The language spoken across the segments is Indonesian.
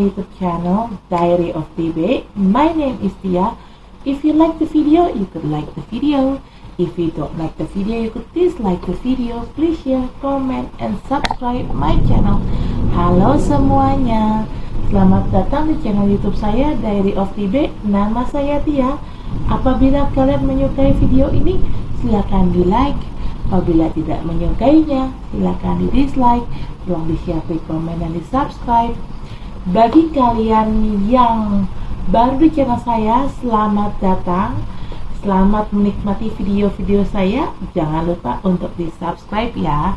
YouTube channel Diary of TB. My name is Tia. If you like the video, you could like the video. If you don't like the video, you could dislike the video. Please share, comment, and subscribe my channel. Halo semuanya, selamat datang di channel YouTube saya Diary of TB. Nama saya Tia. Apabila kalian menyukai video ini, silakan di like. Apabila tidak menyukainya, silakan di dislike. Tolong di share, di komen, dan di subscribe. Bagi kalian yang baru di channel saya, selamat datang. Selamat menikmati video-video saya. Jangan lupa untuk di subscribe ya.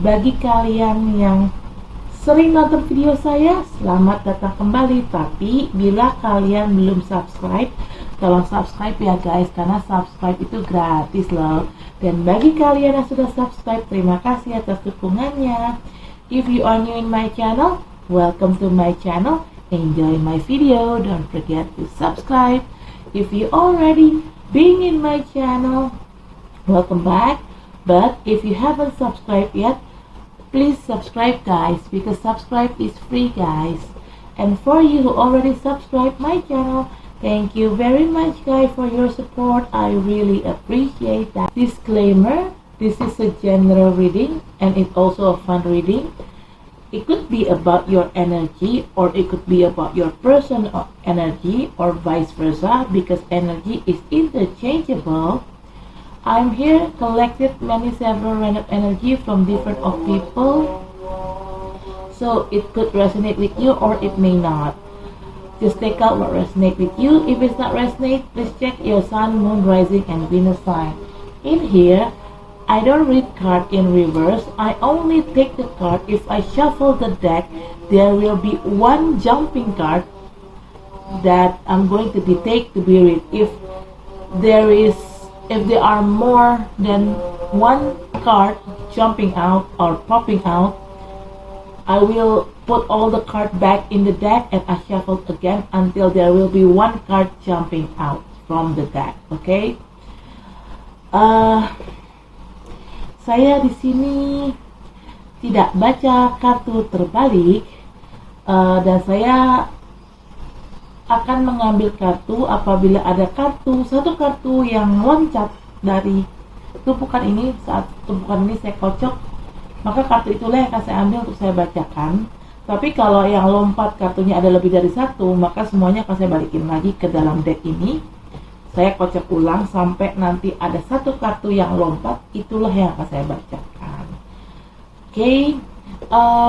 Bagi kalian yang sering nonton video saya, selamat datang kembali. Tapi bila kalian belum subscribe, tolong subscribe ya guys, karena subscribe itu gratis loh. Dan bagi kalian yang sudah subscribe, terima kasih atas dukungannya. If you are new in my channel, welcome to my channel. Enjoy my video. Don't forget to subscribe. If you already been in my channel, welcome back. But if you haven't subscribed yet, please subscribe guys, because subscribe is free guys. And for you who already subscribed my channel, thank you very much guys for your support. I really appreciate that. Disclaimer, this is a general reading and it's also a fun reading. It could be about your energy, or it could be about your person or energy, or vice versa, because energy is interchangeable. I'm here collected several random energy from different of people, so it could resonate with you or it may not. Just take out what resonates with you. If it's not resonate, please check your sun, moon, rising, and Venus sign. In here, I don't read card in reverse. I only take the card. If I shuffle the deck, there will be one jumping card that I'm going to be take to be read. If there are more than one card jumping out or popping out, I will put all the card back in the deck and I shuffle again until there will be one card jumping out from the deck. Okay? Saya di sini tidak baca kartu terbalik, dan saya akan mengambil kartu apabila ada satu kartu yang loncat dari tumpukan ini. Saat tumpukan ini saya kocok, maka kartu itulah yang akan saya ambil untuk saya bacakan. Tapi kalau yang lompat kartunya ada lebih dari satu, maka semuanya akan saya balikin lagi ke dalam deck ini. Saya kocok ulang sampai nanti ada satu kartu yang lompat, itulah yang akan saya bacakan. Oke,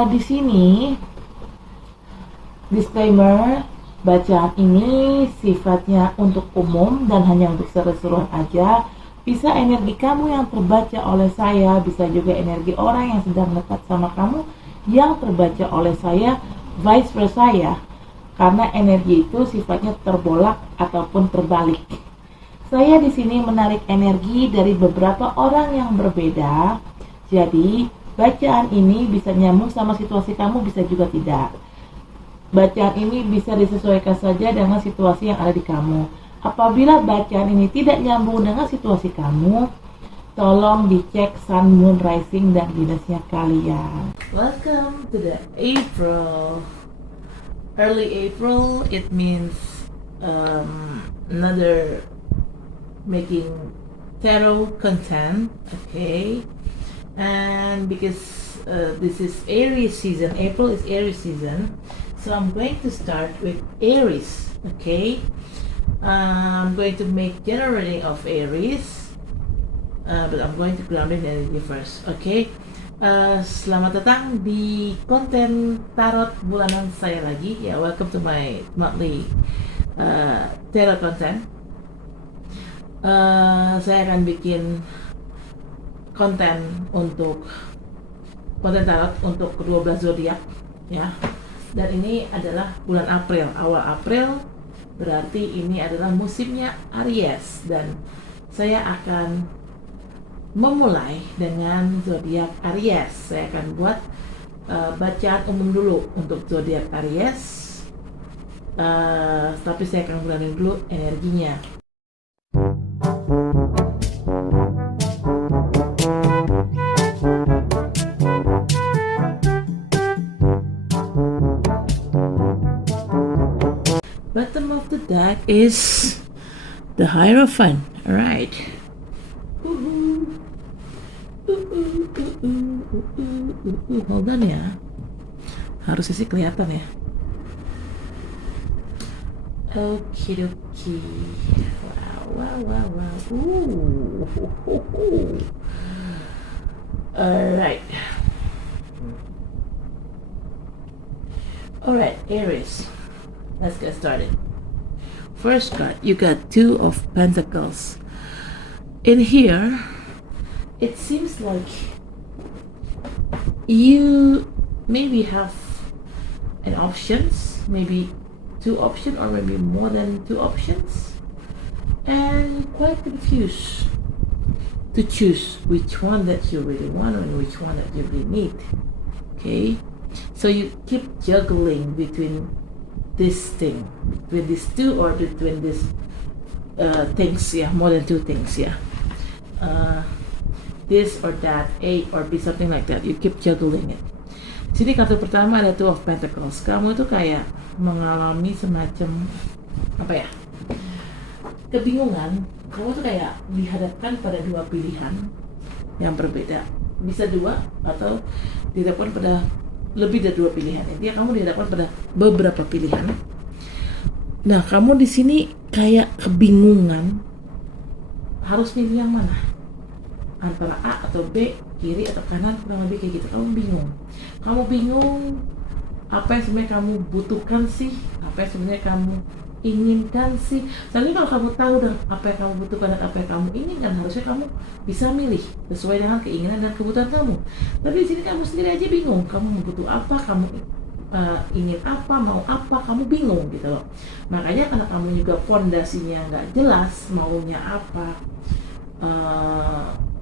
di sini disclaimer, bacaan ini sifatnya untuk umum dan hanya untuk seru-seruan aja. Bisa energi kamu yang terbaca oleh saya, bisa juga energi orang yang sedang dekat sama kamu yang terbaca oleh saya, vice versa ya. Karena energi itu sifatnya terbolak ataupun terbalik. Saya di sini menarik energi dari beberapa orang yang berbeda. Jadi, bacaan ini bisa nyambung sama situasi kamu, bisa juga tidak. Bacaan ini bisa disesuaikan saja dengan situasi yang ada di kamu. Apabila bacaan ini tidak nyambung dengan situasi kamu, tolong dicek sun, moon, rising, dan Venusnya kalian. Welcome to the April. Early April, it means another making tarot content, okay? And because this is Aries season, April is Aries season, so I'm going to start with Aries, okay? I'm going to make general reading of Aries, but I'm going to ground in energy first, okay? Selamat datang di konten tarot bulanan saya lagi ya. Welcome to my monthly tarot content. Saya akan bikin konten tarot untuk ke-12 zodiak ya. Dan ini adalah bulan April, awal April, berarti ini adalah musimnya Aries, dan saya akan memulai dengan zodiak Aries. Saya akan buat bacaan umum dulu untuk zodiak Aries, tapi saya akan ngurangin dulu energinya. that is the Hierophant. All right. Hold on ya. Harusnya sih kelihatan ya. Okidoki. Wow. Alright, Aries. Let's get started. First card, you got Two of Pentacles. In here, it seems like you maybe have an options, maybe two options or maybe more than two options, and quite confused to choose which one that you really want and which one that you really need. Okay, so you keep juggling between this thing, between these two, or between these things, yeah, more than two things, yeah. This or that, A or B, something like that. You keep juggling it. Sini kartu pertama ada Two of Pentacles. Kamu itu kayak mengalami semacam apa ya? Kebingungan. Kamu tuh kayak dihadapkan pada dua pilihan yang berbeda. Bisa dua atau dihadapkan pada lebih dari dua pilihan. Intinya kamu dihadapkan pada beberapa pilihan. Nah, kamu di sini kayak kebingungan harus milih yang mana? Antara A atau B, kiri atau kanan, kurang lebih kayak gitu. Kamu bingung. Kamu bingung apa yang sebenarnya kamu butuhkan sih, apa yang sebenarnya kamu inginkan sih. Soalnya kalau kamu tahu dan apa yang kamu butuhkan dan apa yang kamu inginkan, harusnya kamu bisa milih sesuai dengan keinginan dan kebutuhan kamu. Tapi di sini kamu sendiri aja bingung. Kamu butuh apa, kamu ingin apa, mau apa, kamu bingung gitu loh. Makanya karena kamu juga fondasinya nggak jelas, maunya apa,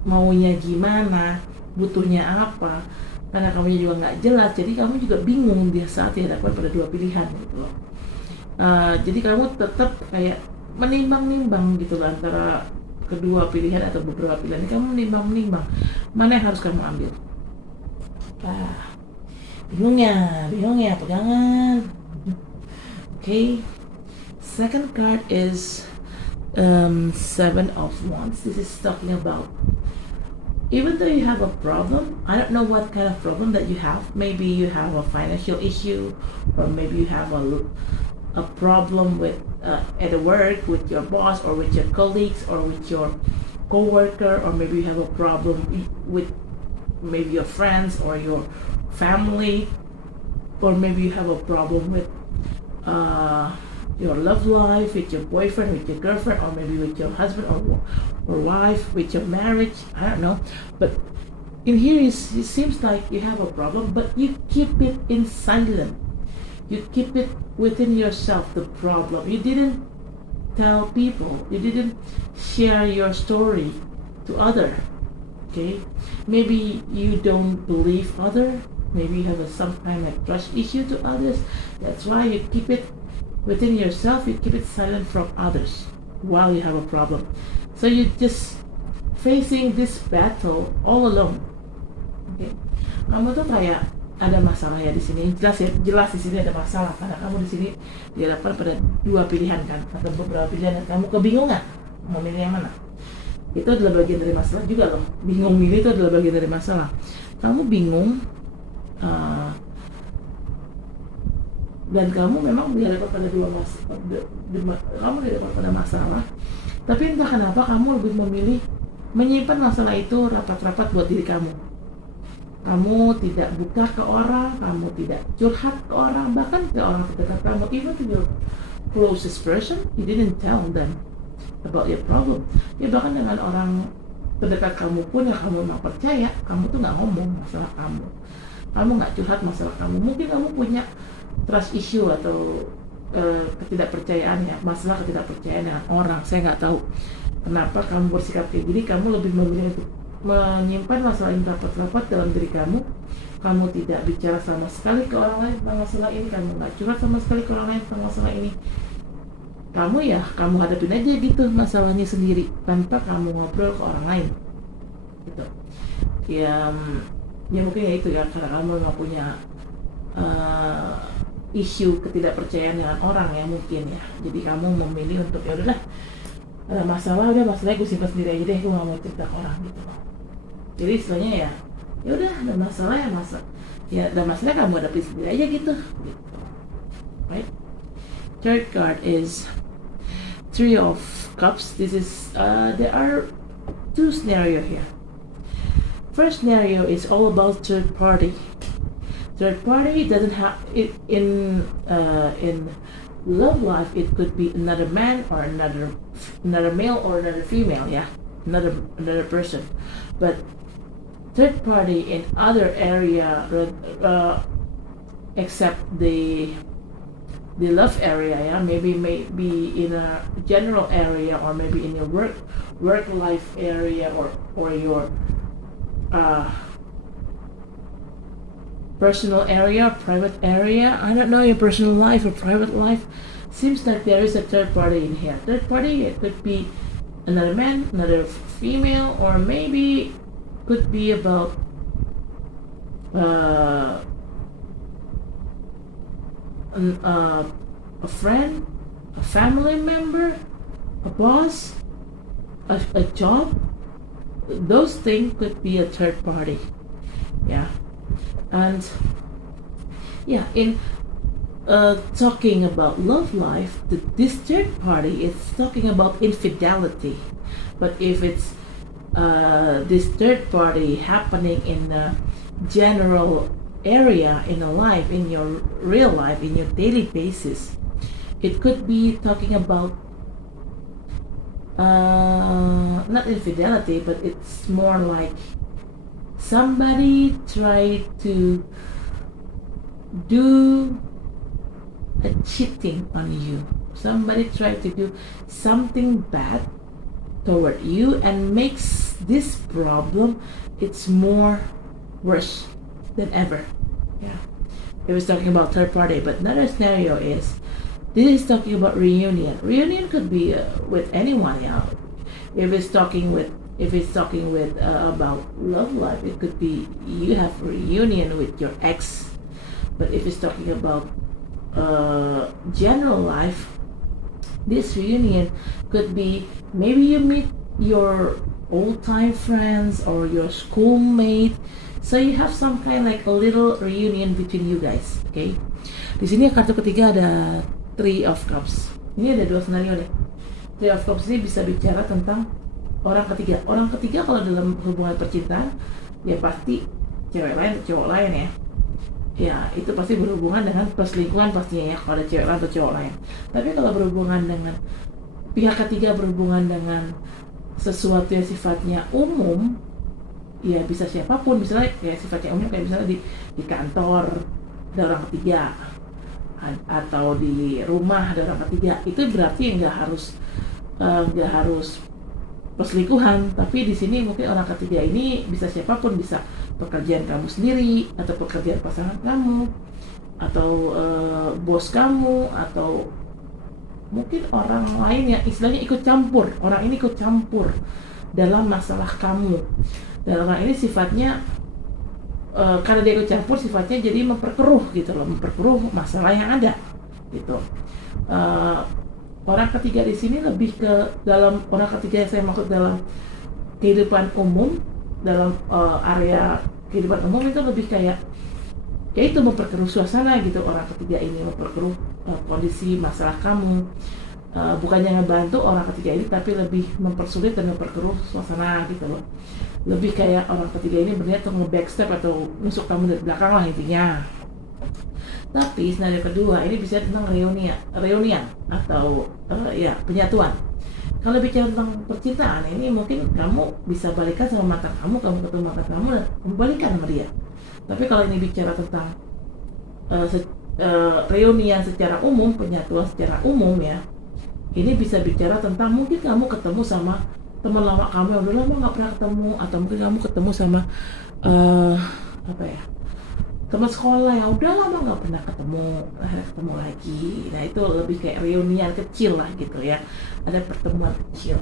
maunya gimana, butuhnya apa, karena kamu juga nggak jelas, jadi kamu juga bingung di saat dihadapkan pada dua pilihan gitu loh. Jadi kamu tetap kayak menimbang-nimbang gitu loh, antara kedua pilihan atau beberapa pilihan. Kamu menimbang-nimbang mana yang harus kamu ambil. Bingung ya, pegangan. Okay. Second card is Seven of Wands. This is talking about, even though you have a problem, I don't know what kind of problem that you have. Maybe you have a financial issue, or maybe you have a problem with at work with your boss, or with your colleagues, or with your co-worker, or maybe you have a problem with maybe your friends or your family, or maybe you have a problem with your love life, with your boyfriend, with your girlfriend, or maybe with your husband or wife, with your marriage. I don't know, but in here it seems like you have a problem, but you keep it in silent. You keep it within yourself, the problem. You didn't tell people. You didn't share your story to other. Okay, maybe you don't believe other. Maybe you have some kind of trust issue to others. That's why you keep it within yourself. You keep it silent from others while you have a problem. So you're just facing this battle all alone. Okay, kamu tuh kayak ada masalah ya di sini. Jelas di sini ada masalah karena kamu di sini dihadapkan pada dua pilihan kan, atau beberapa pilihan, dan kamu kebingungan mau milih yang mana. Itu adalah bagian dari masalah juga loh. Bingung milih itu adalah bagian dari masalah. Kamu bingung, dan kamu memang dihadapkan pada kamu dihadapkan pada masalah. Tapi entah kenapa kamu lebih memilih menyimpan masalah itu rapat-rapat buat diri kamu. Kamu tidak buka ke orang, kamu tidak curhat ke orang, bahkan ke orang terdekat kamu, even to your closest person, you didn't tell them about your problem. Ya bahkan dengan orang terdekat kamu pun yang kamu memang percaya, kamu tuh nggak ngomong masalah kamu. Kamu nggak curhat masalah kamu. Mungkin kamu punya trust issue atau ketidakpercayaan ya, masalah ketidakpercayaan dengan orang. Saya nggak tahu kenapa kamu bersikap kayak gini. Kamu lebih memilih untuk menyimpan masalah ini rapat-rapat dalam diri kamu. Kamu tidak bicara sama sekali ke orang lain tentang masalah ini. Kamu nggak curhat sama sekali ke orang lain tentang masalah ini. Kamu hadapin aja gitu masalahnya sendiri tanpa kamu ngobrol ke orang lain gitu. Ya mungkin ya itu ya, karena kamu nggak punya isu ketidakpercayaan dengan orang ya mungkin ya. Jadi kamu memilih untuk ya udahlah, ada masalah udah masalahnya gue simpan sendiri aja deh, gue gak mau cerita ke orang gitu. Jadi istilahnya ya udah ada masalah ya ada masalah kamu hadapi sendiri aja gitu. Right? Third card is Three of Cups. This is there are two scenarios here. First scenario is all about third party. Third party doesn't have it in love life. It could be another man or another male or another female. Yeah, another person. But third party in other area except the love area, yeah, maybe in a general area, or maybe in your work life area, or your personal area, private area. I don't know, your personal life or private life. Seems like there is a third party in here. Third party, it could be another man, another female, or maybe could be about a friend, a family member, a boss, a job. Those things could be a third party. Yeah. And yeah, in talking about love life, this third party is talking about infidelity. But if it's this third party happening in a general area in a life, in your real life, in your daily basis, it could be talking about not infidelity, but it's more like somebody tried to do a cheating on you. Somebody tried to do something bad toward you and makes this problem, it's more worse than ever. Yeah, it was talking about third party. But another scenario is this is talking about reunion. Reunion could be with anyone. Yeah, if it's talking with about love life, it could be you have a reunion with your ex. But if it's talking about general life, this reunion could be maybe you meet your old time friends or your schoolmate, so you have some kind like a little reunion between you guys. Okay, di sini kartu ketiga ada Three of Cups. Ini ada dua scenario nih. Three of Cups ini bisa bicara tentang orang ketiga. Orang ketiga kalau dalam hubungan percintaan ya pasti cewek lain atau cowok lain ya. Ya itu pasti berhubungan dengan perselingkuhan pastinya ya, kalau ada cewek lain atau cowok lain. Tapi kalau berhubungan dengan pihak ketiga, berhubungan dengan sesuatu yang sifatnya umum, ya bisa siapapun, misalnya kayak sifatnya umum kayak misalnya di kantor ada orang ketiga, atau di rumah ada orang ketiga, itu berarti nggak harus perselingkuhan. Tapi di sini mungkin orang ketiga ini bisa siapapun, bisa pekerjaan kamu sendiri, atau pekerjaan pasangan kamu, atau bos kamu, atau mungkin orang lain yang istilahnya ikut campur. Orang ini ikut campur dalam masalah kamu, dan orang ini sifatnya karena dia ikut campur, sifatnya jadi memperkeruh gitu loh, memperkeruh masalah yang ada gitu. Orang ketiga di sini lebih ke dalam, orang ketiga yang saya maksud dalam kehidupan umum, dalam area kehidupan umum itu lebih kayak ya itu memperkeruh suasana gitu. Orang ketiga ini memperkeruh kondisi masalah kamu, bukannya ngebantu orang ketiga ini, tapi lebih mempersulit dan memperkeruh suasana gitu loh. Lebih kayak orang ketiga ini berniat untuk nge-backstep atau nusuk kamu dari belakang lah intinya. Tapi scenario kedua ini bisa tentang reunian atau ya penyatuan. Kalau bicara tentang percintaan ini mungkin kamu bisa balikan sama mantan kamu ketemu mantan kamu dan balikan sama dia. Tapi kalau ini bicara tentang reunian secara umum, penyatuan secara umum ya, ini bisa bicara tentang mungkin kamu ketemu sama teman lama kamu yang udah lama nggak pernah ketemu, atau mungkin kamu ketemu sama teman sekolah yang udah lama nggak pernah ketemu, akhirnya ketemu lagi. Nah itu lebih kayak reunian kecil lah gitu ya, ada pertemuan kecil.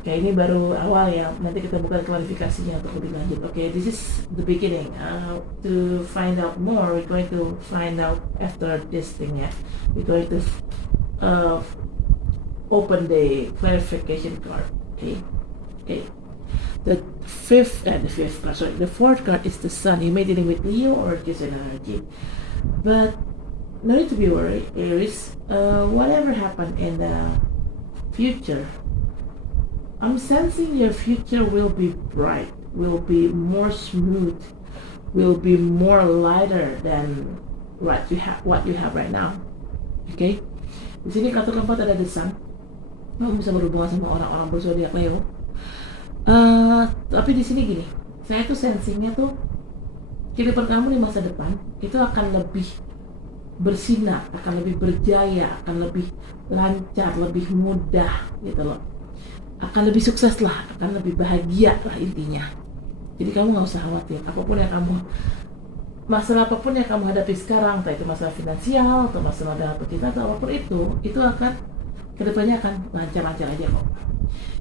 Oke, ini baru awal ya. Nanti kita buka klarifikasinya untuk lebih lanjut. Oke, this is the beginning. To find out more, we're going to find out after this thing ya. We're going to open the clarification card. Okay. Okay. The fourth card is the Sun. You may dealing with Leo or just an energy, but no need to be worried, Aries. Whatever happened in the future, I'm sensing your future will be bright, will be more smooth, will be more lighter than what you have right now. Okay? Di sini kartu keempat ada the Sun. Kamu bisa berhubungan sama orang-orang berzodiak Leo. Tapi di sini gini, saya tuh sensingnya tuh kehidupan kamu di masa depan itu akan lebih bersinar, akan lebih berjaya, akan lebih lancar, lebih mudah gitu loh. Akan lebih sukses lah, akan lebih bahagia lah intinya. Jadi kamu nggak usah khawatir, masalah apapun yang kamu hadapi sekarang, entah itu masalah finansial atau masalah dalam percintaan atau apapun itu akan kedepannya akan lancar-lancar aja kok.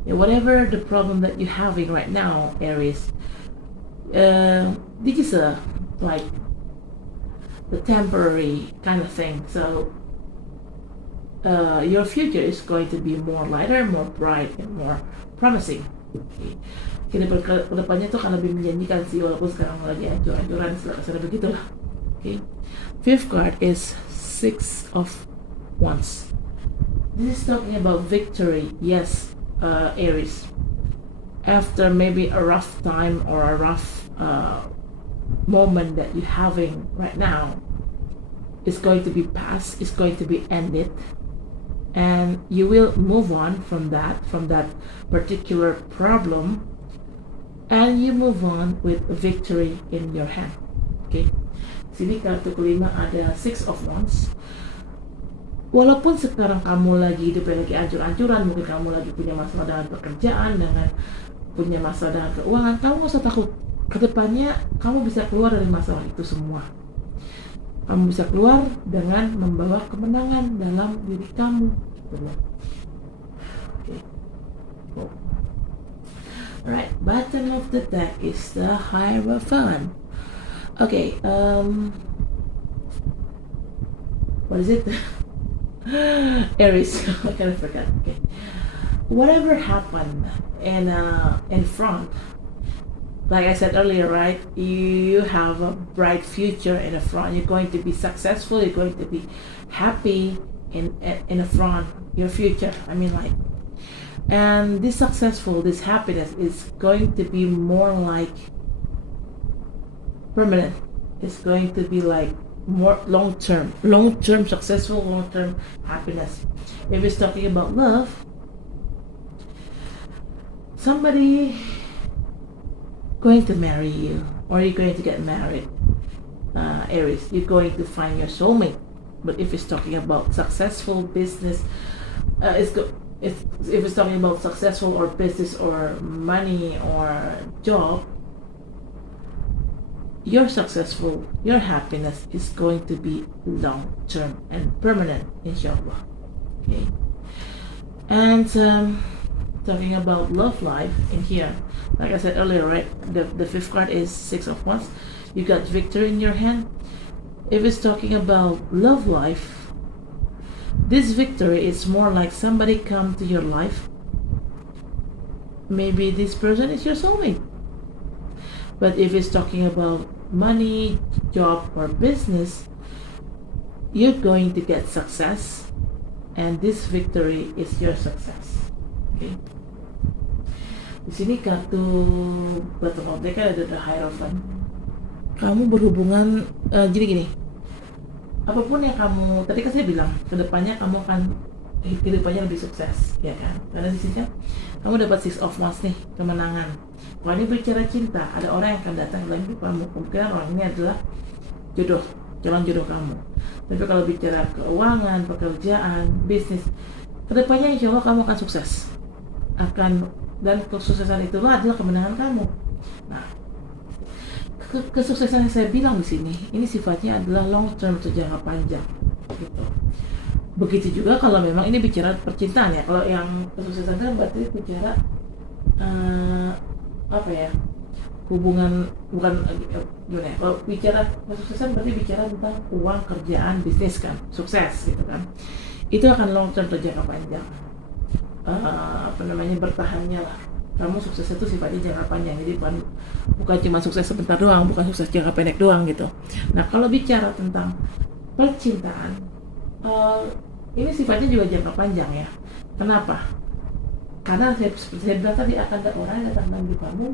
Yeah, whatever the problem that you're having right now, Aries, this is like the temporary kind of thing. So your future is going to be more lighter, more bright, and more promising. Kedepannya tuh akan lebih menjanjikan sih, walaupun sekarang lagi hancur-hancuran, sudah begitulah. Okay. Fifth card is Six of Wands. This is talking about victory. Yes, Aries. After maybe a rough time or a rough moment that you're having right now, it's going to be past. It's going to be ended. And you will move on from that particular problem, and you move on with victory in your hand. Okay. Sini kartu kelima ada Six of Wands. Walaupun sekarang kamu lagi hidupnya lagi hancur-hancuran, mungkin kamu lagi punya masalah dengan pekerjaan, punya masalah dengan keuangan, kamu nggak usah takut. Kedepannya kamu bisa keluar dari masalah itu semua. Kamu bisa keluar dengan membawa kemenangan dalam diri kamu. Okay. Cool. Alright, bottom of the deck is the Hierophant. Okay, what is it? Aries. I kind of forgot. Okay. Whatever happened in front, like I said earlier, right? You have a bright future in the front. You're going to be successful. You're going to be happy in the front. Your future. I mean, like, and this happiness is going to be more like permanent. It's going to be like more long-term successful, long-term happiness. If it's talking about love, somebody going to marry you, or you're going to get married, Aries. You're going to find your soulmate. But if it's talking about successful business, if it's talking about successful or business or money or job, your happiness is going to be long-term and permanent, inshallah. Okay. And talking about love life in here, like I said earlier, right? The fifth card is Six of Wands. You got victory in your hand. If it's talking about love life, this victory is more like somebody come to your life. Maybe this person is your soulmate. But if it's talking about money, job, or business, you're going to get success, and this victory is your success. Okay. Di sini kartu bottom of deck ada the Hierophant. Kamu berhubungan, jadi gini, apapun yang kamu, tadi kan saya bilang, kedepannya kamu akan kehidupannya lebih sukses, ya kan? Karena di sini kan kamu dapat Six of Wands nih, kemenangan. Kalau ini bicara cinta, ada orang yang akan datang dalam hidup kamu. Kemungkinan orang ini adalah calon jodoh kamu. Tapi kalau bicara keuangan, pekerjaan, bisnis, kedepannya insya Allah kamu akan sukses. Dan kesuksesan itulah adalah kemenangan kamu. Nah, kesuksesan yang saya bilang di sini, ini sifatnya adalah long term atau jangka panjang, gitu. Begitu juga kalau memang ini bicara percintaan ya. Kalau yang kesuksesan kan berarti bicara apa ya, hubungan, bukan gimana ya, kalau bicara kesuksesan berarti bicara tentang uang, kerjaan, bisnis kan, sukses gitu kan, itu akan long term, jangka panjang. Bertahannya lah. Kamu sukses itu sifatnya jangka panjang, jadi bukan cuma sukses sebentar doang, bukan sukses jangka pendek doang gitu. Nah kalau bicara tentang percintaan, ini sifatnya juga jangka panjang ya. Kenapa? Karena seperti saya bilang tadi, akan ada orang yang datang di kamu,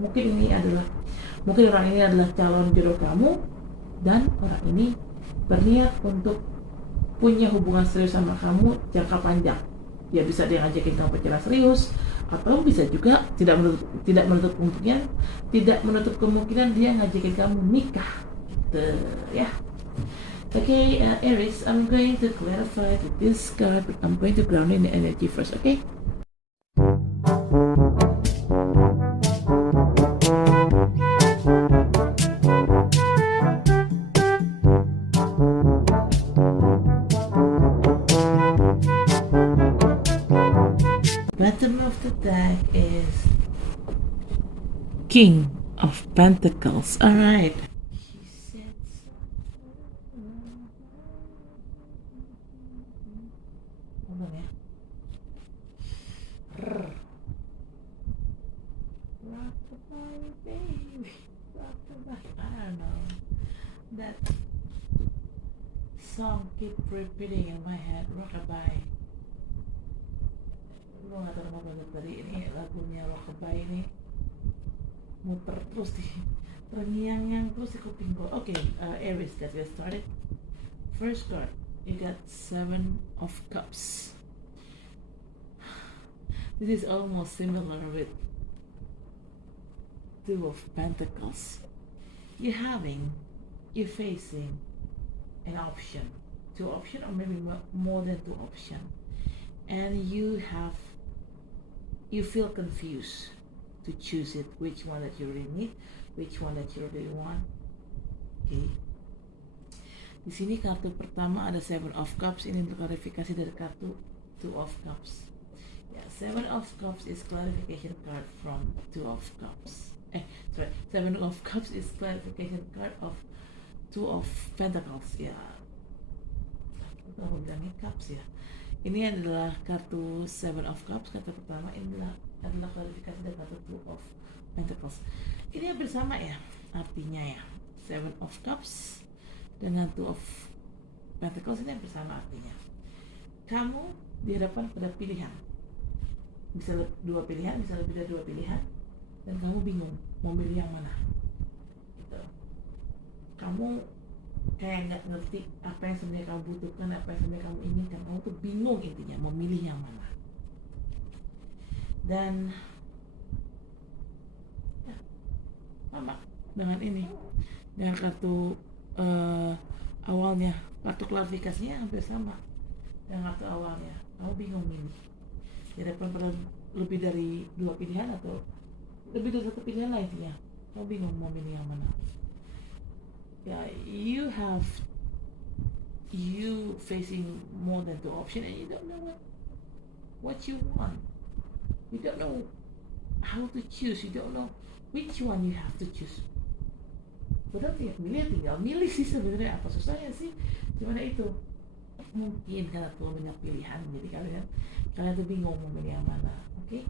mungkin orang ini adalah calon jodoh kamu, dan orang ini berniat untuk punya hubungan serius sama kamu jangka panjang. Ya bisa dia ngajakin kamu pacaran serius, atau bisa juga tidak menutup kemungkinan dia ngajakin kamu nikah gitu ya. Okay, Aries, I'm going to clarify with this card, but I'm going to ground in the energy first, okay? Bottom of the deck is King of Pentacles. All right. Hold on, yeah. Rockabye, baby. Rockabye. I don't know. That song keep repeating in my head. Rockabye. Lo gak tahu apa tadi, ini lagunya Rockabye ini muter terus di terngiang-ngiang terus di kuping gue. Okay, Aries, let's get started. First card, you got 7 of Cups. This is almost similar with 2 of Pentacles. You're facing an option, 2 options, or maybe more than 2 options, and you feel confused to choose it, which one that you really need, which one that you really want. Okay. Di sini kartu pertama ada 7 of Cups, ini klarifikasi dari kartu 2 of Cups. Yeah, 7 of Cups is clarification card from 2 of Cups. 7 of Cups is clarification card of 2 of Pentacles. Ya, aku bilangnya Cups ya. Ini adalah kartu 7 of Cups, kartu pertama. Ini adalah klarifikasi dari kartu 2 of Pentacles. Ini hampir sama ya artinya ya. 7 of Cups dengan 2 of Pentacles ini hampir sama artinya. Kamu dihadapkan pada pilihan. Bisa 2 pilihan, bisa lebih dari 2 pilihan, dan kamu bingung mau pilih yang mana. Gitu. Kamu kayak nggak ngerti apa yang sebenarnya kamu butuhkan, apa yang sebenarnya kamu inginkan. Kamu tuh bingung intinya memilih yang mana. Dan ya, sama dengan ini, dengan kartu awalnya, kartu klarifikasinya hampir sama dengan kartu awalnya. Kamu bingung ini dihadapkan pada lebih dari 2 pilihan atau lebih dari 1 pilihan lah intinya. Kamu bingung mau milih yang mana. Yeah, you facing more than 2 options, and you don't know what you want. You don't know how to choose. You don't know which one you have to choose. Padahal tinggal milih sih sebenarnya. Apa susahnya sih? Gimana itu? Mungkin karena terlalu banyak pilihan, jadi kalian tuh bingung mau milih yang mana. Okay?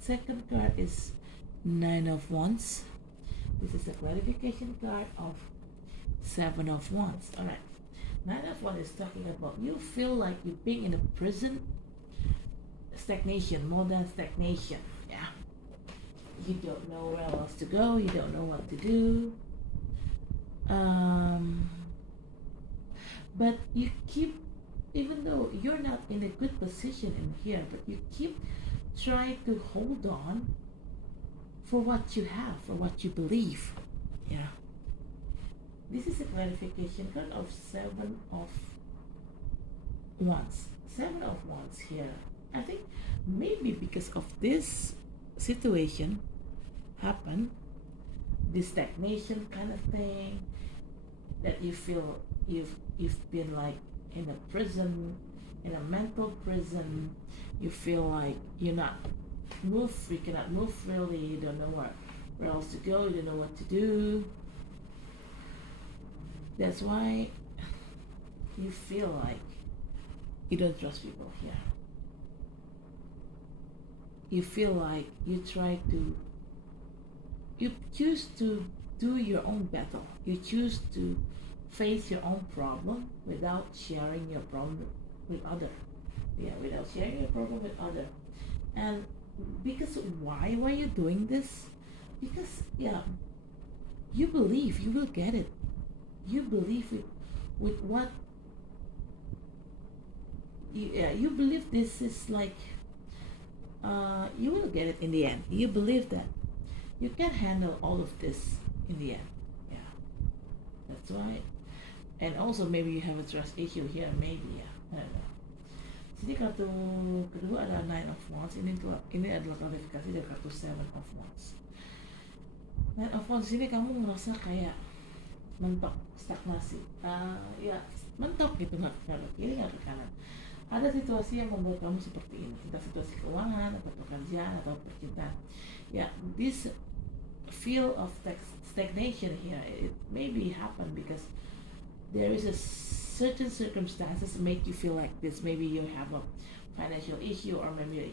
Second card is 9 of Wands. This is a clarification card of 7 of Wands. Alright. 9 of Wands is talking about you feel like you're being in a prison. Stagnation, more than stagnation. Yeah. You don't know where else to go. You don't know what to do. But you keep, even though you're not in a good position in here, but you keep trying to hold on for what you have, for what you believe. Yeah. This is a clarification card of 7 of Wands. 7 of Wands here. I think maybe because of this situation happen, this stagnation kind of thing, that you feel you've been like in a prison, in a mental prison. You feel like you cannot move freely, you don't know where else to go, you don't know what to do. That's why you feel like you don't trust people here. You feel like you choose to do your own battle. You choose to face your own problem without sharing your problem with other. Yeah, without sharing your problem with other. And because why are you doing this? Because you believe you will get it. You believe it with what you believe this is like you will get it in the end. You believe that you can handle all of this in the end. Yeah, that's why. And also maybe you have a trust issue here, maybe I don't know. Jadi kartu kedua ada Nine of Wands. Ini adalah klarifikasi dari kartu Seven of Wands. Nine of Wands ini kamu ngerasa kayak mentok, stagnasi. Mentok gitu, nggak ke kiri nggak ke kanan. Ada situasi yang membuat kamu seperti ini, entah situasi keuangan atau pekerjaan atau percintaan. This feel of stagnation here, it maybe happen because there is a certain circumstances make you feel like this. Maybe you have a financial issue, or maybe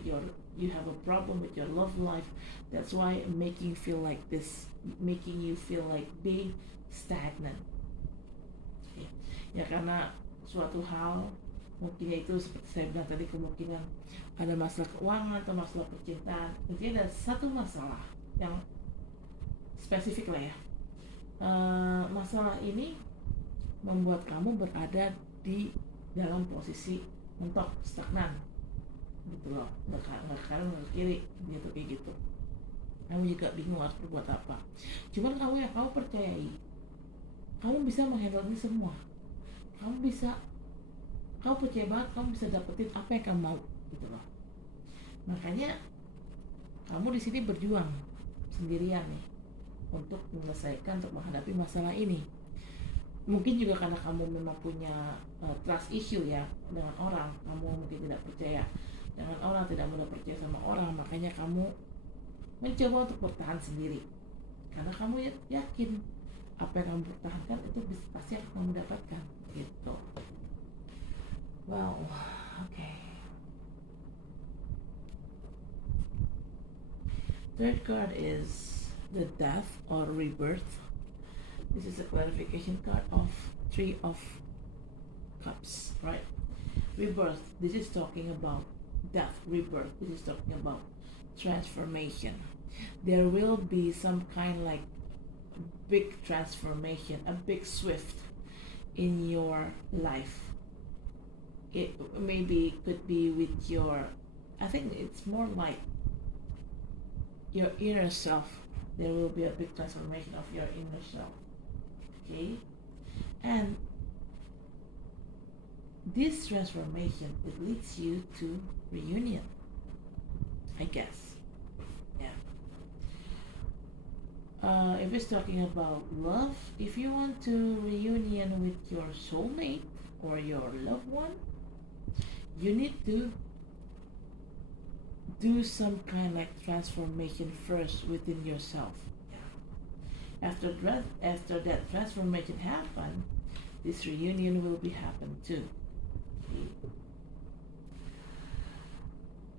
you have a problem with your love life. That's why making you feel like this, making you feel like being stagnant. Ya karena suatu hal mungkin itu seperti saya bilang tadi, kemungkinan ada masalah keuangan atau masalah percintaan. Intinya ada satu masalah yang spesifik lah ya. Masalah ini membuat kamu berada di dalam posisi mentok, stagnan gitu loh, nggak kanan nggak kiri gitu, kayak gitu. Kamu juga bingung harus berbuat apa. Cuman kamu percayai kamu bisa menghandle ini semua. Kamu percaya banget kamu bisa dapetin apa yang kamu mau gitu loh. Makanya kamu di sini berjuang sendirian nih untuk menyelesaikan, untuk menghadapi masalah ini. Mungkin juga karena kamu memang punya trust issue ya dengan orang, kamu mungkin tidak percaya dengan orang, tidak mudah percaya sama orang, makanya kamu mencoba untuk bertahan sendiri. Karena kamu yakin apa yang kamu pertahankan itu pasti akan kamu dapatkan gitu. Wow, okay. Third card is the death or rebirth. This is a clarification card of Three of Cups, right? Rebirth. This is talking about death, rebirth. This is talking about transformation. There will be some kind like big transformation, a big shift in your life. It maybe could be with I think it's more like your inner self. There will be a big transformation of your inner self. Okay, and this transformation, it leads you to reunion, I guess. Yeah. If it's talking about love, if you want to reunion with your soulmate or your loved one, you need to do some kind of like transformation first within yourself. After that transformation happen, this reunion will be happen too.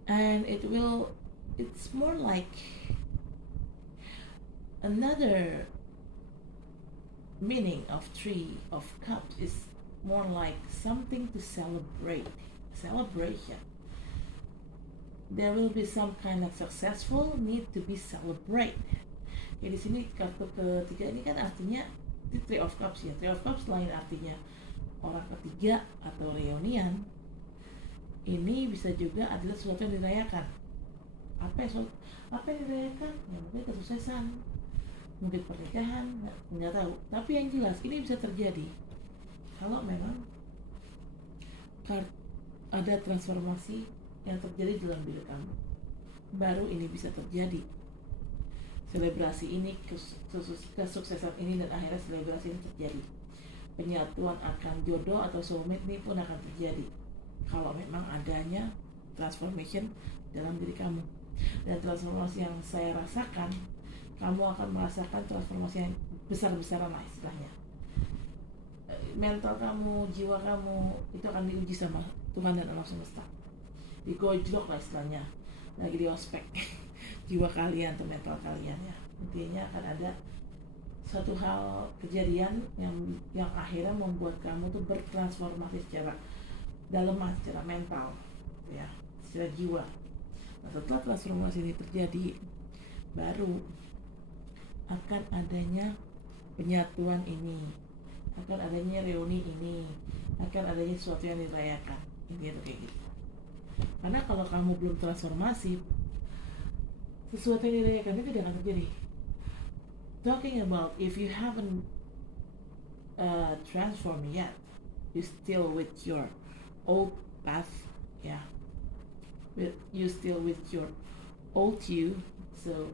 And it's more like another meaning of Three of Cups is more like something to celebrate, celebration. There will be some kind of successful need to be celebrated. Ya di sini kartu ketiga ini kan artinya di Three of Cups ya. Three of Cups selain artinya orang ketiga atau reunian, ini bisa juga adalah sesuatu yang dirayakan. Apa yang dirayakan? Ya mungkin kesuksesan, mungkin pernikahan, nggak tahu. Tapi yang jelas ini bisa terjadi kalau memang ada transformasi yang terjadi dalam diri kamu. Baru ini bisa terjadi. Selebrasi ini, kesuksesan ini, dan akhirnya selebrasi ini terjadi. Penyatuan akan jodoh atau soulmate ini pun akan terjadi. kalau memang adanya transformation dalam diri kamu. Dan transformasi yang saya rasakan, kamu akan merasakan transformasi yang besar-besaran lah istilahnya. Mental kamu, jiwa kamu itu akan diuji sama Tuhan dan alam semesta. Digojlok lah istilahnya, lagi di ospek jiwa kalian atau mental kalian ya. Intinya akan ada satu hal kejadian yang akhirnya membuat kamu tuh bertransformasi secara dalam, secara mental ya, secara jiwa. Nah, setelah transformasi ini terjadi, baru akan adanya penyatuan ini, akan adanya reuni ini, akan adanya sesuatu yang dirayakan. Ini tuh kayak gitu. Karena kalau kamu belum transformasi, sesuatu yang dirayakan itu tidak akan terjadi. Talking about if you haven't transformed yet, you still with your old path, yeah. You still with your old you, so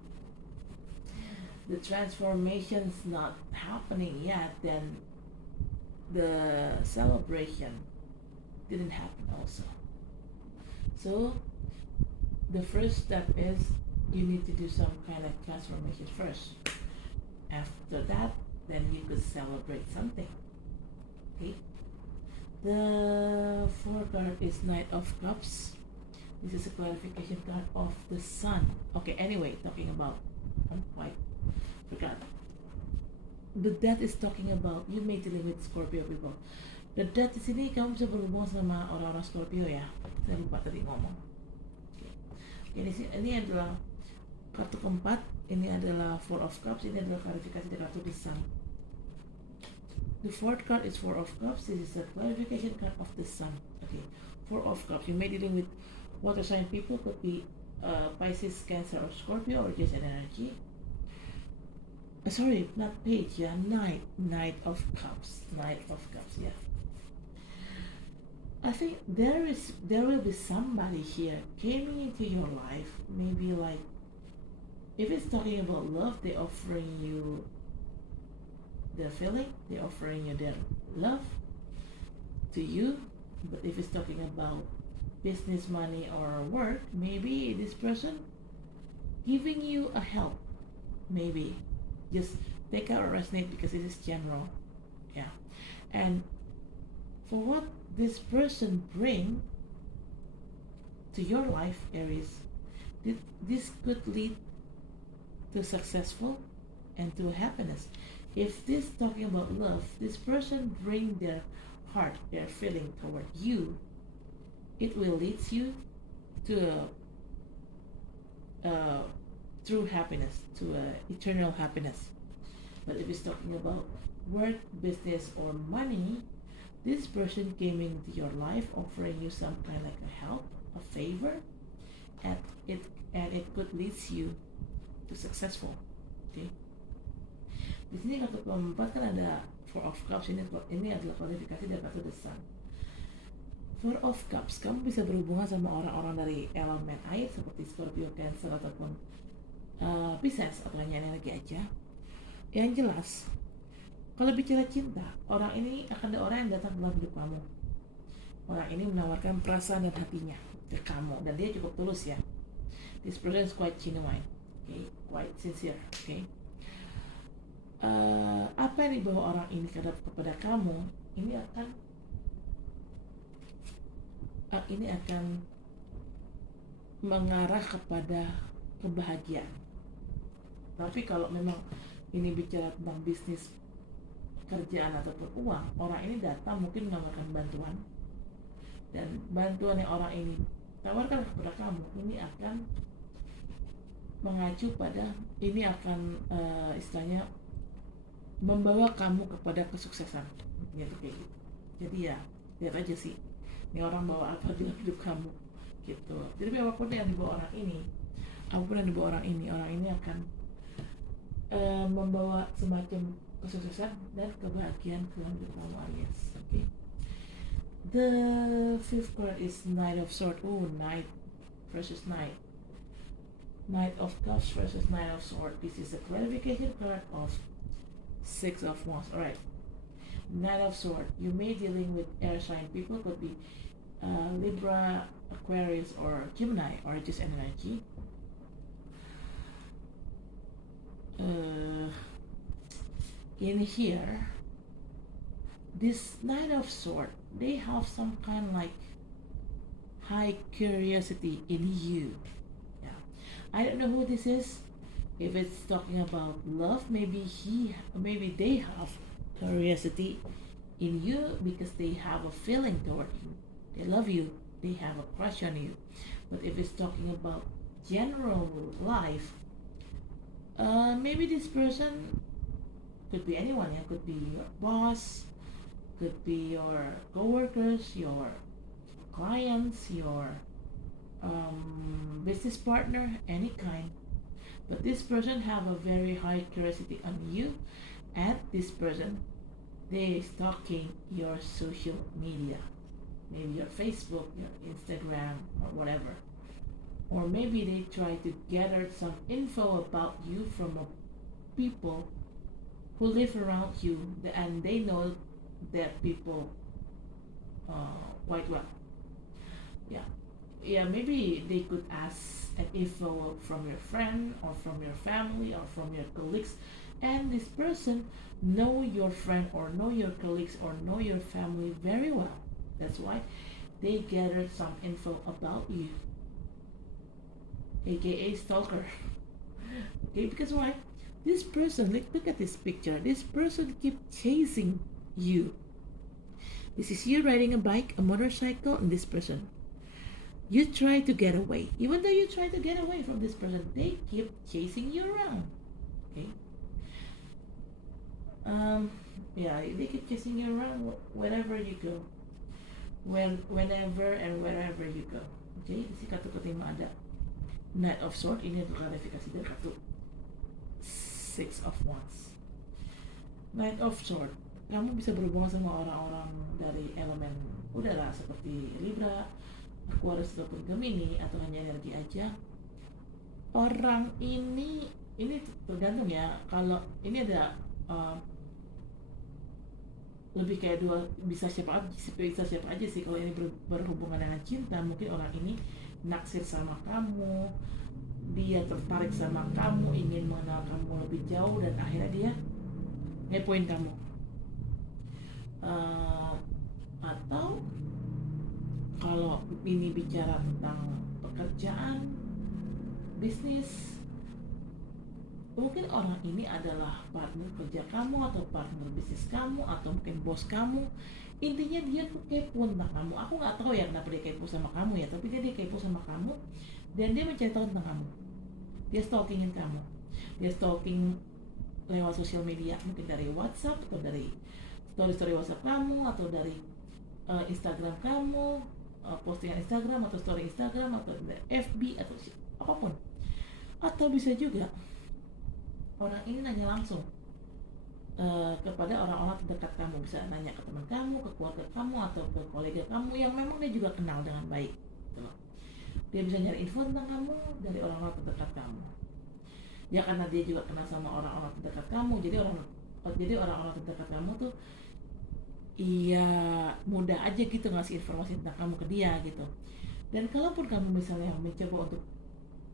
the transformation's not happening yet, then the celebration didn't happen also. So the first step is you need to do some kind of transformation first. After that, then you could celebrate something. Okay. The fourth card is Knight of Cups. This is a clarification card of the Sun. Okay, anyway, talking about, I'm quite forgot. The death is talking about you may dealing with Scorpio people. The death di sini kamu bisa berhubungan sama orang-orang Scorpio ya. Saya lupa tadi ngomong. Okay. Ini adalah kartu keempat. Ini adalah Four of Cups. Ini adalah klarifikasi dari kartu the Sun. The fourth card is Four of Cups. This is a clarification card of the Sun. Okay, Four of Cups. You may dealing with water sign people, could be Pisces, Cancer, or Scorpio, or just an energy. Sorry, not page. Yeah, Knight of Cups. Knight of Cups. Yeah. I think there will be somebody here came into your life. Maybe like, if it's talking about love, they're offering you their feeling, they're offering you their love to you. But if it's talking about business, money, or work, maybe this person giving you a help. Maybe just take out or resonate because it is general. Yeah. And for what this person bring to your life, Aries, this could lead to successful and to happiness. If this talking about love, this person bring their heart, their feeling toward you, it will lead you to true happiness, to eternal happiness. But if it's talking about work, business, or money, this person came into your life offering you some kind of like a help, a favor, and it could lead you to successful. Okay. Di sini kartu keempat kan ada Four of Cups. Ini adalah klarifikasi dari kartu the Sun. Four of Cups, kamu bisa berhubungan sama orang-orang dari elemen air seperti Scorpio, Cancer, ataupun Pisces, atau hanya energi aja. Yang jelas, kalau bicara cinta, orang ini akan ada orang yang datang dalam hidup kamu. Orang ini menawarkan perasaan dan hatinya ke kamu, dan dia cukup tulus ya. This person is quite genuine, okay, quite sincere, okay. Apa yang dibawa orang ini kepada kamu, ini akan mengarah kepada kebahagiaan. Tapi kalau memang ini bicara tentang bisnis, kerjaan, ataupun uang, orang ini datang mungkin menawarkan bantuan, dan bantuan yang orang ini tawarkan kepada kamu ini akan mengacu pada, ini akan istilahnya membawa kamu kepada kesuksesan, gitu kayak gitu. Jadi ya lihat aja sih, ini orang bawa apa dalam hidup kamu, gitu. Jadi apapun yang dibawa orang ini, orang ini akan membawa semacam kesuksesan dan kebahagiaan ke dalam hidup kamu, alias. Okay. The fifth card is Knight of Swords. Knight versus Knight. Knight of Cups versus Knight of Swords. This is a clarification card of Six of Wands. Alright. Knight of Swords. You may dealing with air sign people, could be Libra, Aquarius, or Gemini, or just an energy. In here, this Knight of Swords, they have some kind of like high curiosity in you. Yeah, I don't know who this is. If it's talking about love, maybe they have curiosity in you because they have a feeling toward you. They love you. They have a crush on you. But if it's talking about general life, maybe this person could be anyone. It could be your boss, could be your coworkers, your clients, your business partner, any kind. But this person have a very high curiosity on you, and this person, they stalking your social media, maybe your Facebook, your Instagram, or whatever. Or maybe they try to gather some info about you from people who live around you, and they know that people quite well. Yeah, maybe they could ask an info from your friend or from your family or from your colleagues, and this person know your friend or know your colleagues or know your family very well. That's why they gathered some info about you, aka stalker. Okay, because why? This person, look at this picture. This person keep chasing you. This is you riding a bike, a motorcycle, and this person. You try to get away. Even though you try to get away from this person, they keep chasing you around. Okay. Yeah, they keep chasing you around wherever you go. Whenever and wherever you go. Okay, di sini kartu kelima ada Knight of Swords. Ini adalah klarifikasi dari kartu Six of Wands. Knight of Swords, kamu bisa berhubungan sama orang-orang dari elemen udara seperti Libra, Aquarius ataupun Gemini, atau hanya energi aja. Orang ini tergantung ya. Kalau ini ada lebih kayak dua, bisa siapa aja sih. Kalau ini berhubungan dengan cinta, mungkin orang ini naksir sama kamu, dia tertarik sama kamu, ingin mengenal kamu lebih jauh, dan akhirnya dia ngepoin kamu. Atau kalau ini bicara tentang pekerjaan, bisnis, mungkin orang ini adalah partner kerja kamu atau partner bisnis kamu atau mungkin bos kamu. Intinya dia tuh kepo tentang kamu. Aku nggak tahu ya kenapa dia kepo sama kamu ya, tapi dia kepo sama kamu dan dia mencari tahu tentang kamu. Dia stalkingin kamu. Dia stalking lewat sosial media, mungkin dari WhatsApp atau dari story WhatsApp kamu atau dari Instagram kamu, postingan Instagram atau story Instagram atau dari FB atau apapun. Atau bisa juga orang ini nanya langsung kepada orang-orang terdekat kamu. Bisa nanya ke teman kamu, ke keluarga kamu, atau ke kolega kamu yang memang dia juga kenal dengan baik gitu. Dia bisa nyari info tentang kamu dari orang-orang terdekat kamu ya, karena dia juga kenal sama orang-orang terdekat kamu. Jadi orang-orang terdekat kamu tuh iya mudah aja gitu ngasih informasi tentang kamu ke dia gitu. Dan kalaupun kamu misalnya mencoba untuk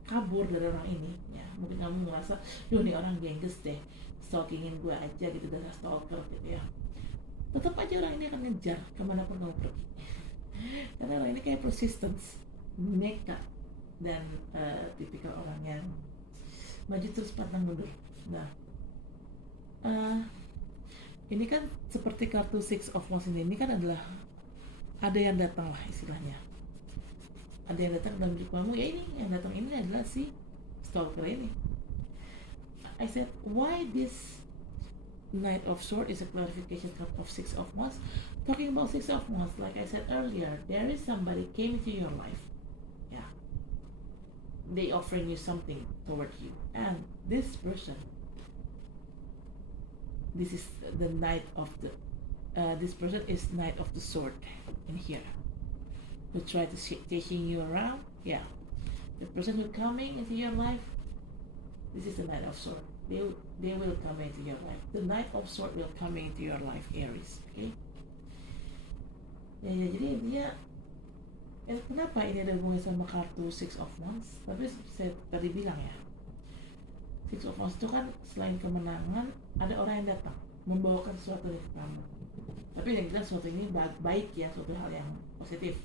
kabur dari orang ini ya, mungkin kamu merasa duh nih orang gengges deh, stalkingin gue aja gitu, dasar stalker gitu ya, tetap aja orang ini akan ngejar kemanapun kamu pergi. Karena orang ini kayak persistence, nekat, dan tipikal orang yang maju terus pantang mundur. Nah, ini kan seperti kartu Six of Wands ini kan adalah ada yang datang lah istilahnya. Ada yang datang dalam hidup kamu, ya ini yang datang ini adalah si stalker ini. I said, why this Knight of Swords is a clarification card of Six of Wands. Talking about Six of Wands, like I said earlier, there is somebody came into your life. Yeah, they offering you something toward you, and this person, this is the Knight of the. This person is Knight of the Sword in here. Who try to chasing you around? Yeah, the person who coming into your life. This is the Knight of Swords. They will come into your life. The Knight of Swords will come into your life, Aries. Okay. Ya, jadi dia Kenapa ini ada hubungannya sama kartu Six of Wands? Tapi saya tadi bilang ya, Six of Wands itu kan selain kemenangan, ada orang yang datang membawakan sesuatu dari kamu. Tapi yang jelas sesuatu ini baik ya, suatu hal yang positif.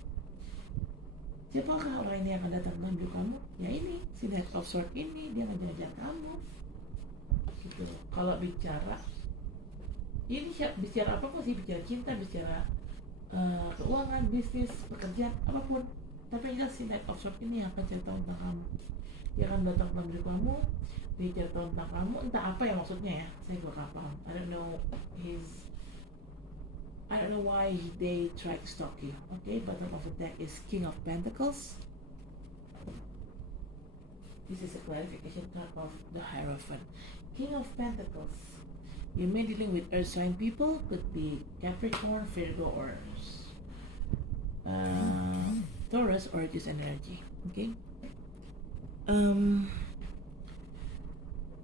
Siapakah orang ini yang akan datang dalam hidup kamu? Ya ini, si Knight of Swords ini, dia ngajar kamu. Gitu. Kalau bicara, ini bicara apa sih? Bicara cinta, bicara keuangan, bisnis, pekerjaan, apapun. Tapi enggak, si Knight of Swords ini yang akan cerita tentang kamu. Dia akan datang dalam hidup kamu, dia cerita tentang kamu, entah apa ya maksudnya ya. Saya gak paham. I don't know why they try to stalk you. Okay, bottom of the deck is King of Pentacles. This is a clarification card of the Hierophant. King of Pentacles. You may dealing with earth sign people, could be Capricorn, Virgo, or Taurus, or this energy. Okay.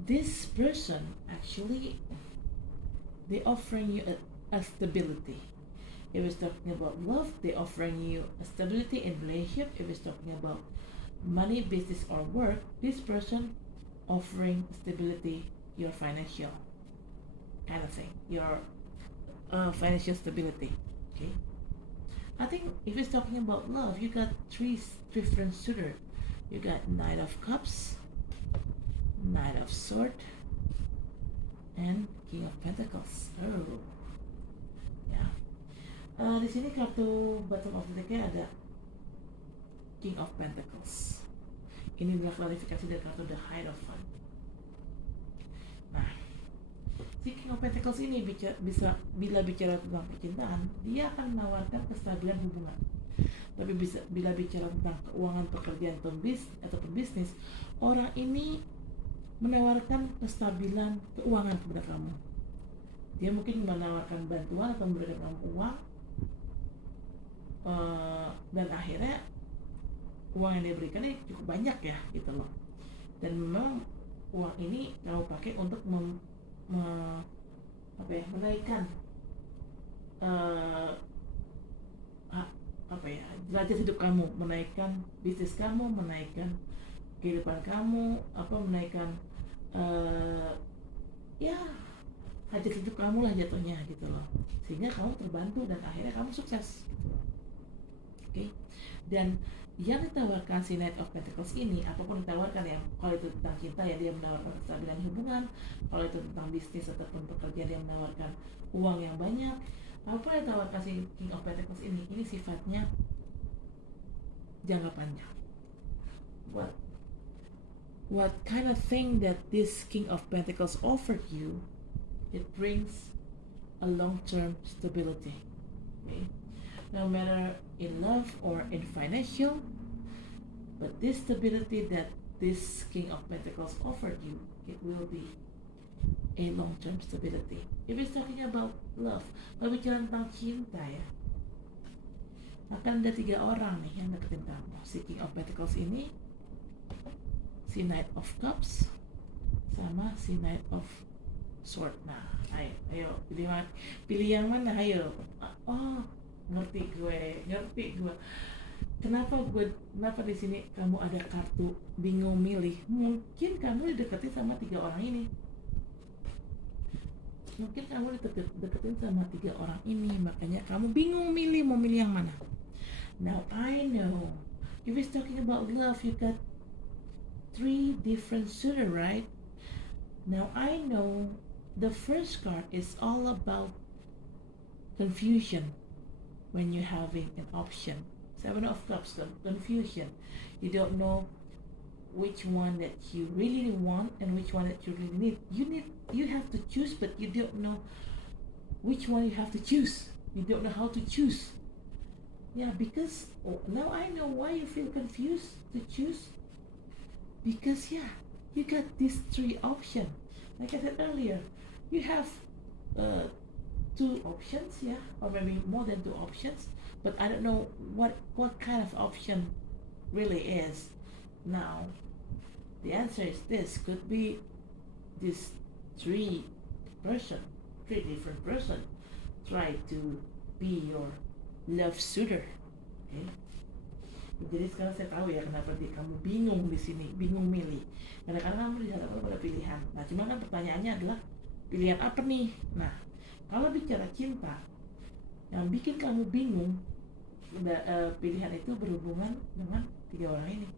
This person actually, they offering you a stability. If it's talking about love, they offering you a stability in relationship. If it's talking about money, business, or work, this person offering stability, your financial kind of thing, your financial stability. Okay, I think if it's talking about love, you got three different suitors. You got Knight of Cups, Knight of Swords, and King of Pentacles. Oh, ya. Di sini kartu bottom of the deck ada King of Pentacles. Ini adalah klarifikasi dari kartu The Hierophant. Nah, si King of Pentacles ini bila bicara tentang percintaan, dia akan menawarkan kestabilan hubungan. Tapi bila bicara tentang keuangan, pekerjaan, ataupun bisnis, orang ini menawarkan kestabilan keuangan kepada kamu. Dia mungkin menawarkan bantuan atau memberikan kamu uang, dan akhirnya uang yang dia berikan ini cukup banyak ya, gitu loh. Dan memang uang ini kamu pakai untuk menaikkan derajat hidup kamu, menaikkan bisnis kamu, menaikkan kehidupan kamu, menaikkan hajat hidup kamu lah jatuhnya, gitu loh. Sehingga kamu terbantu dan akhirnya kamu sukses, gitu loh. Oke. Dan yang ditawarkan si Knight of Pentacles ini, apapun ditawarkan ya, kalau itu tentang cinta ya dia menawarkan kestabilan hubungan, kalau itu tentang bisnis ataupun pekerjaan dia menawarkan uang yang banyak, apapun yang ditawarkan si King of Pentacles ini sifatnya jangka panjang. What kind of thing that this King of Pentacles offered you, it brings a long-term stability. Okay? No matter in love or in financial, but this stability that this King of Pentacles offered you, it will be a long-term stability. If it's talking about love, kalau bicara tentang cinta ya, akan ada 3 orang nih yang deketin kamu. Si King of Pentacles ini, si Knight of Cups, sama si Knight of Swords. Nah, ayo pilih yang mana? Ayo. Oh, ngerti gue. Kenapa di sini kamu ada kartu bingung milih? Mungkin kamu dideketin sama 3 orang ini. Deketin sama 3 orang ini, makanya kamu bingung mau milih yang mana. Now I know, if it's talking about love, you got 3 different suitors, right? Now I know the first card is all about confusion when you're having an option. 7 of Cups, confusion. You don't know which one that you really want and which one that you really need. You have to choose, but you don't know which one you have to choose. You don't know how to choose. Yeah, because now I know why you feel confused to choose. Because you got these 3 options. Like I said earlier, you have 2 options, or maybe more than 2 options, but I don't know what kind of option really is. Now, the answer is this could be this 3 different person try to be your love suitor. Okay, Jadi sekarang saya tahu ya kenapa kamu bingung di sini, bingung milih. Kadang-kadang kamu dihadapkan pada pilihan. Nah, cuma kan pertanyaannya adalah pilihan apa nih? Nah, kalau bicara cinta, yang bikin kamu bingung, pilihan itu berhubungan dengan 3 orang ini.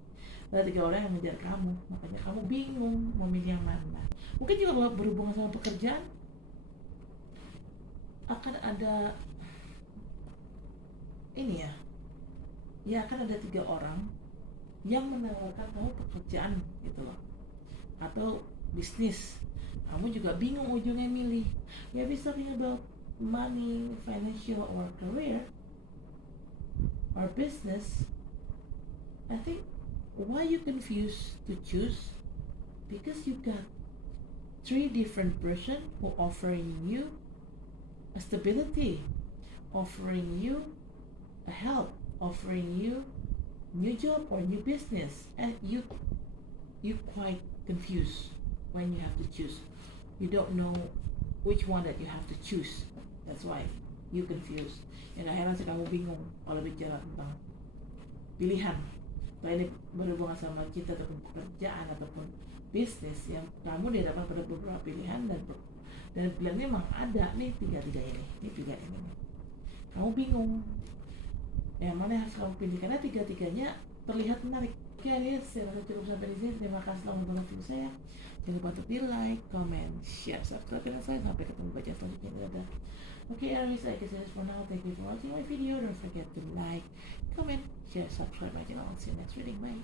Ada 3 orang yang mengejar kamu, makanya kamu bingung mau milih yang mana. Mungkin juga berhubungan sama pekerjaan, akan ada ini ya akan ada 3 orang yang menawarkan kamu pekerjaan gitu loh, atau bisnis. Kamu juga bingung ujungnya milih. Ya bisa talking about money, financial, or career, or business. I think why you confused to choose, because you got 3 different person who offering you a stability, offering you a help, offering you new job or new business, and you quite confused when you have to choose. You don't know which one that you have to choose. That's why you confused. Dan akhirnya kamu bingung kalau bicara tentang pilihan. Nah, ini berhubungan sama cinta ataupun pekerjaan ataupun bisnis, yang kamu dihadapkan pada beberapa pilihan, dan pilihan memang ada nih tiga ini nih. Kamu bingung yang mana yang harus kamu pilih, karena tiga-tiganya terlihat menarik. Oke, saya rasa cukup sampai di sini. Terima kasih telah menonton video saya. Jangan lupa untuk di like, comment, share, subscribe channel saya. Sampai ketemu baca selanjutnya. Dadah. Okay, anyways, I guess that's for now. Thank you for watching my video. Don't forget to like, comment, share, subscribe my channel. See you next reading. Bye.